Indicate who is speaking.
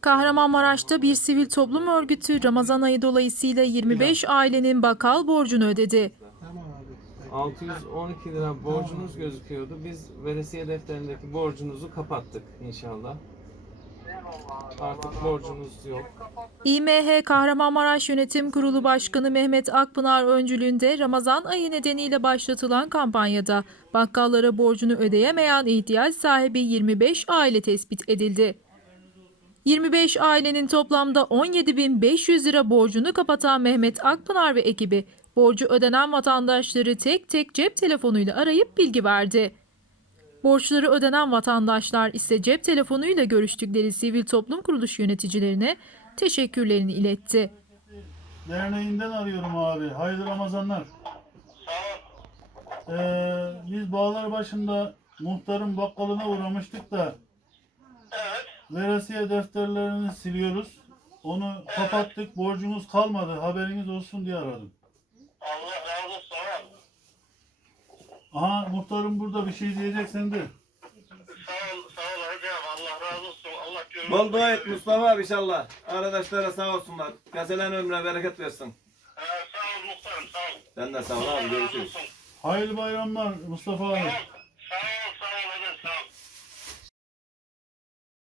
Speaker 1: Kahramanmaraş'ta bir sivil toplum örgütü Ramazan ayı dolayısıyla 25 ailenin bakkal borcunu ödedi.
Speaker 2: 612 lira borcunuz gözüküyordu. Biz veresiye defterindeki borcunuzu kapattık inşallah. Artık borcunuz yok.
Speaker 1: İMH Kahramanmaraş Yönetim Kurulu Başkanı Mehmet Akpınar öncülüğünde Ramazan ayı nedeniyle başlatılan kampanyada bakkallara borcunu ödeyemeyen ihtiyaç sahibi 25 aile tespit edildi. 25 ailenin toplamda 17.500 lira borcunu kapatan Mehmet Akpınar ve ekibi borcu ödenen vatandaşları tek tek cep telefonuyla arayıp bilgi verdi. Borçları ödenen vatandaşlar ise cep telefonuyla görüştükleri sivil toplum kuruluş yöneticilerine teşekkürlerini iletti.
Speaker 3: Derneğinden arıyorum abi. Hayırlı Ramazanlar. Ee, biz bağlar başında muhtarın bakkalına uğramıştık da veresiye defterlerini siliyoruz. Onu kapattık. Borcumuz kalmadı. Haberiniz olsun diye aradım.
Speaker 4: Allah razı olsun.
Speaker 3: Aha muhtarım burada bir şey diyecek sen de.
Speaker 4: Sağ ol, sağ ol hocam. Allah razı olsun. Allah gönlünü
Speaker 5: Bol dua et Mustafa abi inşallah. Arkadaşlara sağ olsunlar. Keselen ömrüne bereket versin.
Speaker 4: Ee, sağ ol muhtarım sağ ol.
Speaker 5: Sen de sağ ol abi görüşürüz.
Speaker 3: Hayırlı bayramlar Mustafa abi.
Speaker 4: Sağ ol.